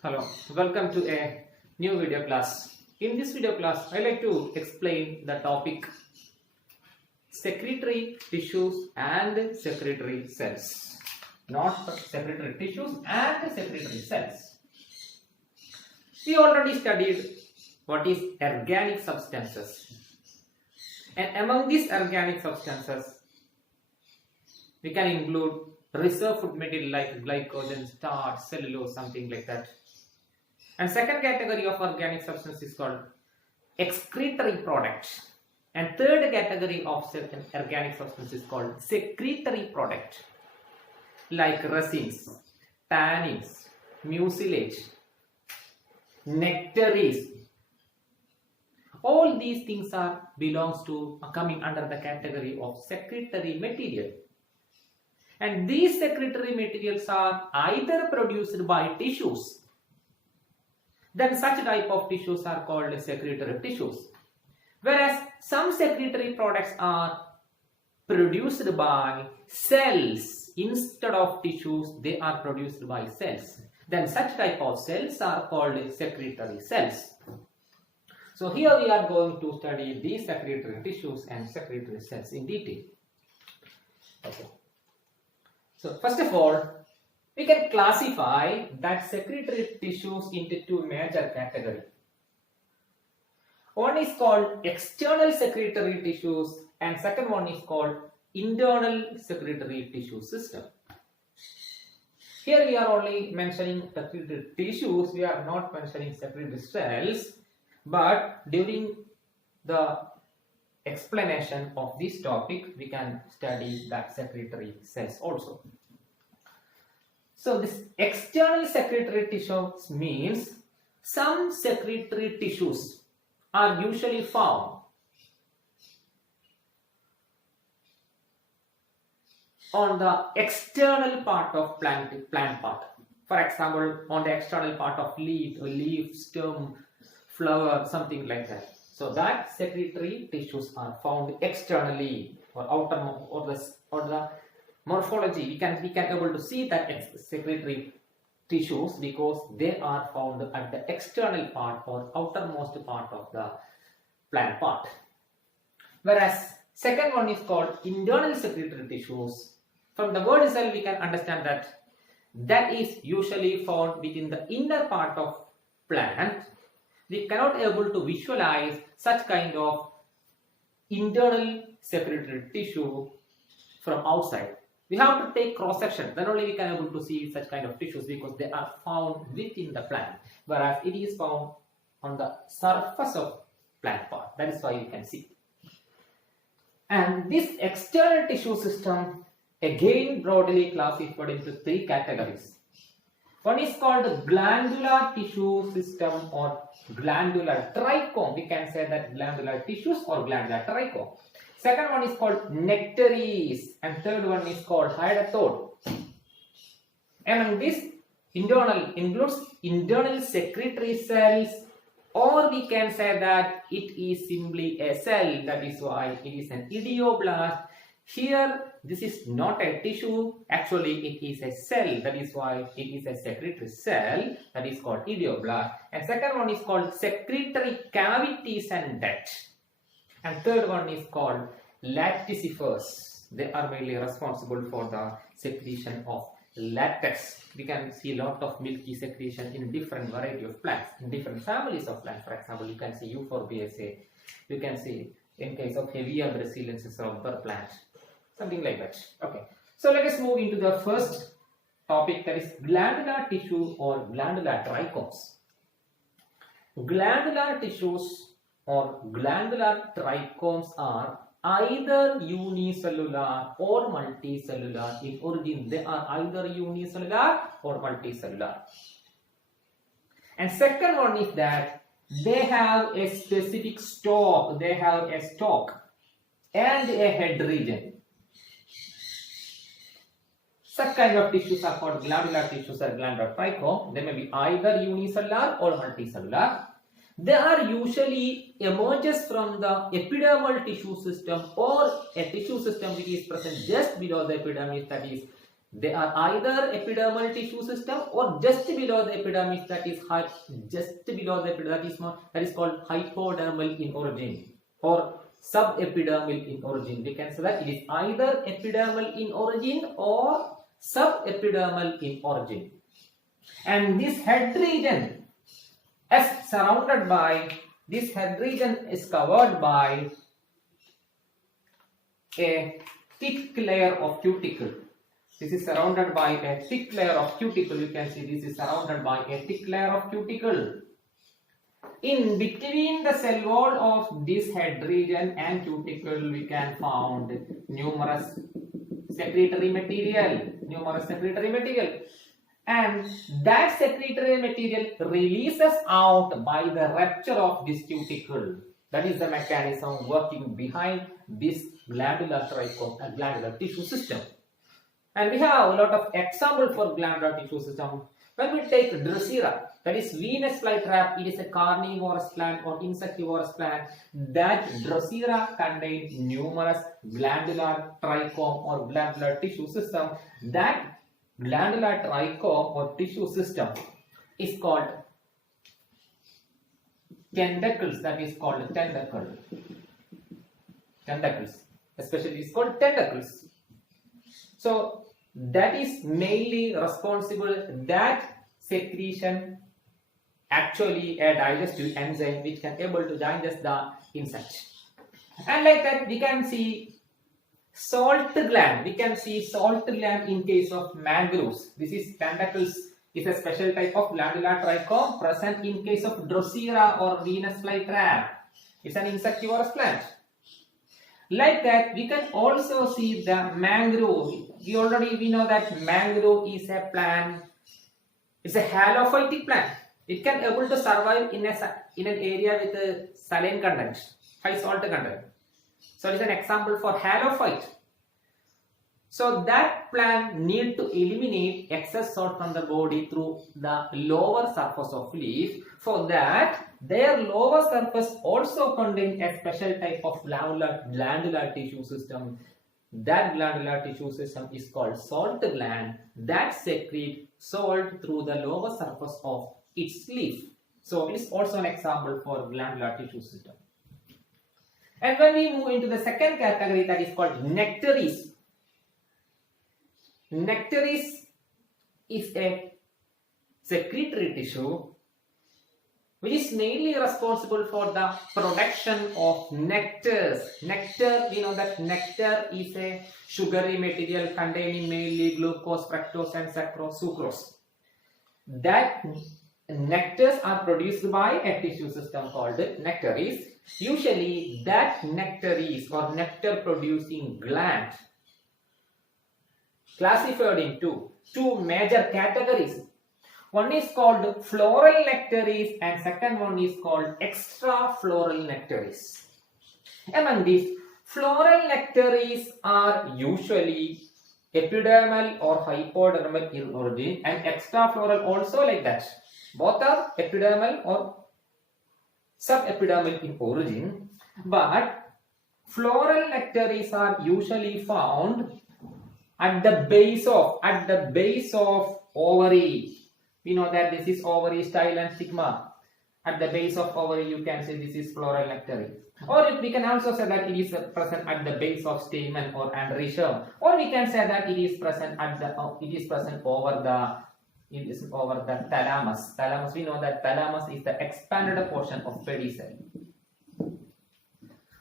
Hello, welcome to a new video class. In this video class, I like to explain the topic secretory tissues and secretory cells. Not secretory tissues and secretory cells. We already studied what is organic substances. And among these organic substances, we can include reserve food material like glycogen, starch, cellulose, something like that. And second category of organic substance is called excretory products. And third category of organic substance is called secretory product, like resins, tannins, mucilage, nectaries. All these things belongs to coming under the category of secretory material. And these secretory materials are either produced by tissues. Then such type of tissues are called secretory tissues. Whereas some secretory products are produced by cells instead of tissues, they are produced by cells. Then such type of cells are called secretory cells. So here we are going to study these secretory tissues and secretory cells in detail. Okay. So first of all, we can classify that secretory tissues into two major categories. One is called external secretory tissues and second one is called internal secretory tissue system. Here we are only mentioning secretory tissues, we are not mentioning secretory cells, but during the explanation of this topic, we can study that secretory cells also. So this external secretory tissues means some secretory tissues are usually found on the external part of plant part. For example, on the external part of leaf, stem, flower, something like that. So that secretory tissues are found externally or the morphology. We can able to see that secretory tissues because they are found at the external part or outermost part of the plant part. Whereas second one is called internal secretory tissues. From the word itself, we can understand that is usually found within the inner part of plant. We cannot able to visualize such kind of internal secretory tissue from outside. We have to take cross section, then only we can able to see such kind of tissues because they are found within the plant, whereas it is found on the surface of plant part. That is why you can see. And this external tissue system again broadly classified into three categories. One is called glandular tissue system or glandular trichome. We can say that glandular tissues or glandular trichome. Second one is called nectaries and third one is called hydathodes. Among this includes internal secretory cells, or we can say that it is simply a cell. That is why it is an idioblast. Here this is not a tissue, actually it is a cell. That is why it is a secretory cell, that is called idioblast. And second one is called secretory cavities and duct. And third one is called latticifers. They are mainly responsible for the secretion of latex. We can see a lot of milky secretion in different variety of plants, in different families of plants. For example, you can see Euphorbiaceae. You can see in case of heavier brasiliensis rubber plant, something like that. Okay. So let us move into the first topic, that is glandular tissue or glandular trichomes. Glandular tissues or glandular trichomes are either unicellular or multicellular. In origin, they are either unicellular or multicellular. And second one is that they have a specific stalk. They have a stalk and a head region. Such kind of tissues are called glandular tissues or glandular trichome. They may be either unicellular or multicellular. They are usually emerges from the epidermal tissue system or a tissue system which is present just below the epidermis, that is They are either epidermal tissue system or just below the epidermis, that is just below the epidermis, that is called hypodermal in origin or subepidermal in origin. We can say that it is either epidermal in origin or subepidermal in origin. And this head region is covered by a thick layer of cuticle. This is surrounded by a thick layer of cuticle. You can see this is surrounded by a thick layer of cuticle. In between the cell wall of this head region and cuticle, we can find numerous secretory material. And that secretory material releases out by the rupture of this cuticle. That is the mechanism working behind this glandular trichome and glandular tissue system. And we have a lot of examples for glandular tissue system. When we take Drosera, that is Venus flytrap, it is a carnivorous plant or insectivorous plant. That Drosera contains numerous glandular trichome or glandular tissue system. That glandular trichome or tissue system is called tentacles. That is called tentacles. Especially it is called tentacles. So that is mainly responsible, that secretion actually a digestive enzyme which can able to digest the insect. And like that we can see salt gland. We can see salt gland in case of mangroves. This is tentacles is a special type of glandular trichome present in case of Drosera or Venus flytrap. It's an insectivorous plant. Like that, we can also see the mangrove. We know that mangrove is a plant. It's a halophytic plant. It can able to survive in an area with a saline content, high salt content. So it is an example for halophyte. So that plant need to eliminate excess salt from the body through the lower surface of leaf. For that, their lower surface also contains a special type of glandular tissue system. That glandular tissue system is called salt gland that secrete salt through the lower surface of its leaf. So it is also an example for glandular tissue system. And when we move into the second category, that is called nectaries. Nectaries is a secretory tissue which is mainly responsible for the production of nectars. Nectar, we know that nectar is a sugary material containing mainly glucose, fructose and sucrose. That nectars are produced by a tissue system called nectaries. Usually that nectaries or nectar producing gland classified into two major categories. One is called floral nectaries and second one is called extrafloral nectaries. Among these, floral nectaries are usually epidermal or hypodermal in origin, and extrafloral also like that. Both are epidermal or subepidermal in origin, but floral nectaries are usually found at the base of ovary. We know that this is ovary, style and stigma. At the base of ovary, you can say this is floral nectary. Or we can also say that it is present at the base of stamen or andrecium. Or we can say that it is present over the thalamus. Thalamus, we know that thalamus is the expanded portion of pedicel.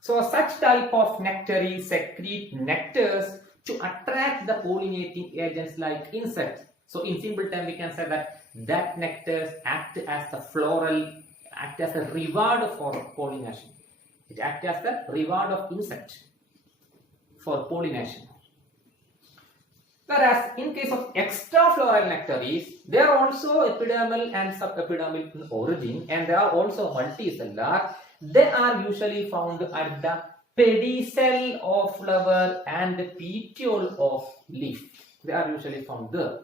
So such type of nectaries secrete nectars to attract the pollinating agents like insects. So in simple term, we can say that nectars act as the reward for pollination. It acts as the reward of insect for pollination. Whereas in case of extrafloral nectaries, they are also epidermal and subepidermal in origin, and they are also multicellular. They are usually found at the pedicel of flower and the petiole of leaf. They are usually found there.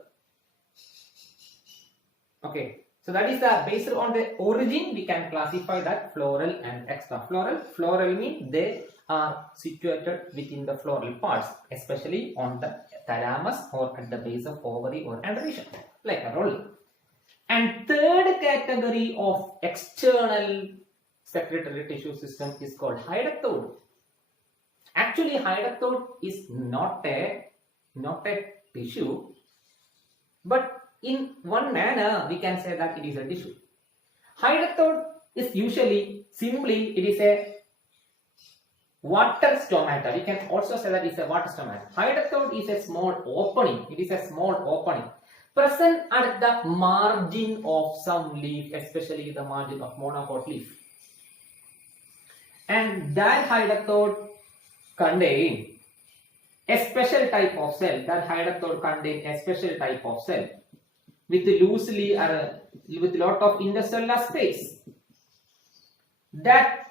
Okay, So that is based on the origin we can classify that floral and extrafloral. Floral means they are situated within the floral parts, especially on the thalamus or at the base of ovary or androgen, like a roll. And third category of external secretory tissue system is called hydathode. Actually, hydathode is not a tissue, but in one manner we can say that it is a tissue. Hydathode is usually simply it is a water stomata. We can also say that it is a water stomata. Hydathode is a small opening. It is a small opening present at the margin of some leaf, especially the margin of monocot leaf. And that hydathode contain a special type of cell. That hydathode contain a special type of cell with loosely with lot of intercellular space. That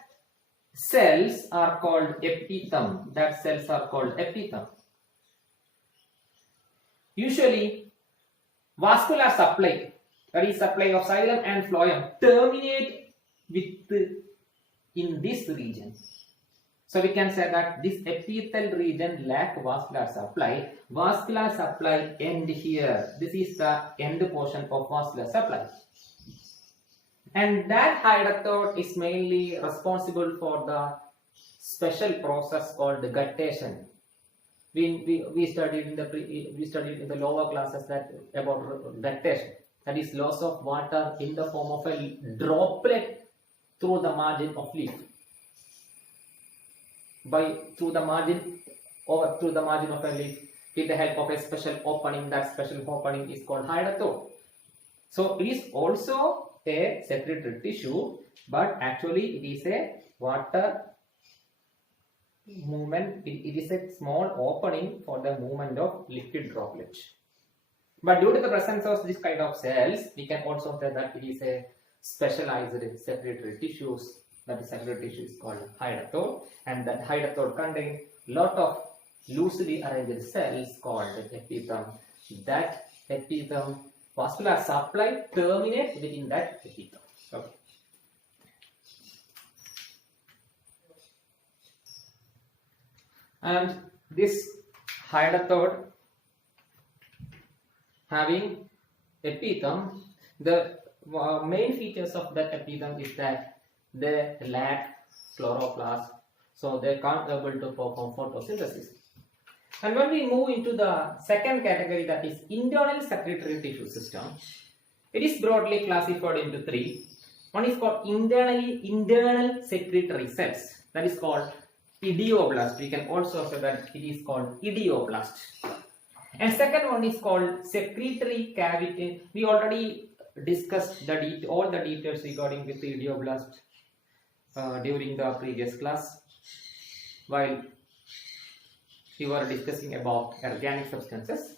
cells are called epitheme. That cells are called epitheme. Usually, vascular supply, that is supply of xylem and phloem, terminate in this region. So we can say that this epithelial region lack vascular supply. Vascular supply end here. This is the end portion of vascular supply. And that hydathode is mainly responsible for the special process called guttation. We studied in the lower classes that about guttation. That is loss of water in the form of a droplet through the margin of leaf. Through the margin of a leaf with the help of a special opening. That special opening is called hydathode. So it is also a secretory tissue, but actually it is a water movement. It is a small opening for the movement of liquid droplets. But due to the presence of this kind of cells, we can also say that it is a specialized secretory tissues. That is secretory tissue is called hydathode, and that hydathode contains lot of loosely arranged cells called epitheme. That epitheme vascular supply terminates within that epitheme. Okay. And this hydathode having epitheme, the main features of that epitheme is that they lack chloroplast, so they can't able to perform photosynthesis. And when we move into the second category, that is internal secretory tissue system, it is broadly classified into three. One is called internal secretory cells, that is called idioblast. We can also say that it is called idioblast. And second one is called secretory cavity. We already discussed all the details regarding with the idioblast during the previous class, while we were discussing about organic substances.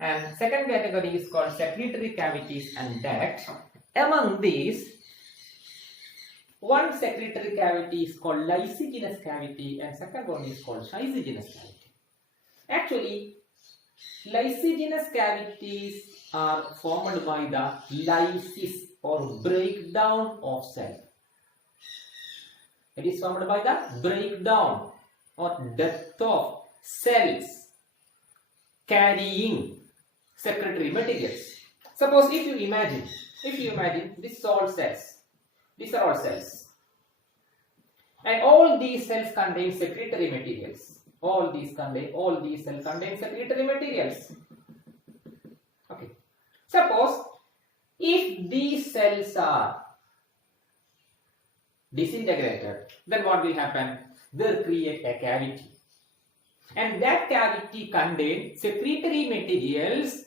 And second category is called secretory cavities and duct. Among these, one secretory cavity is called lysigenous cavity and second one is called schizogenous cavity. Actually, lysigenous cavities are formed by the lysis or breakdown of cell. It is formed by the breakdown or death of cells carrying secretory materials. Suppose if you imagine this is all cells. These are all cells. And all these cells contain secretory materials. All these cells contain secretory materials. Okay. Suppose if these cells are disintegrated, then what will happen? They'll create a cavity. And that cavity contains secretory materials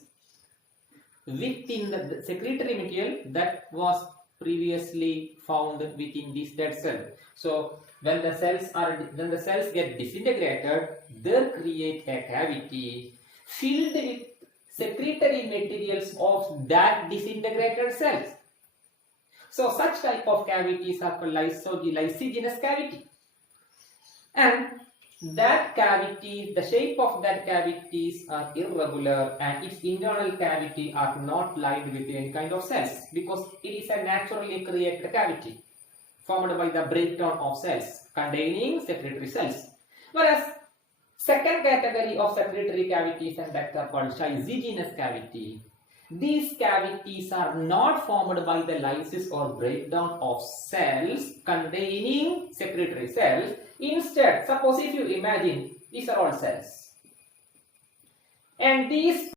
within the secretory material that was previously found within this dead cell. So when the cells get disintegrated, they'll create a cavity filled with secretory materials of that disintegrated cells. So such type of cavities are called lysigenous cavity. And that cavity, the shape of that cavities are irregular and its internal cavity are not lined with any kind of cells because it is a naturally created cavity formed by the breakdown of cells containing secretory cells. Whereas second category of secretory cavities and ducts are called schizogenous cavity. These cavities are not formed by the lysis or breakdown of cells containing secretory cells. Instead, suppose if you imagine these are all cells and these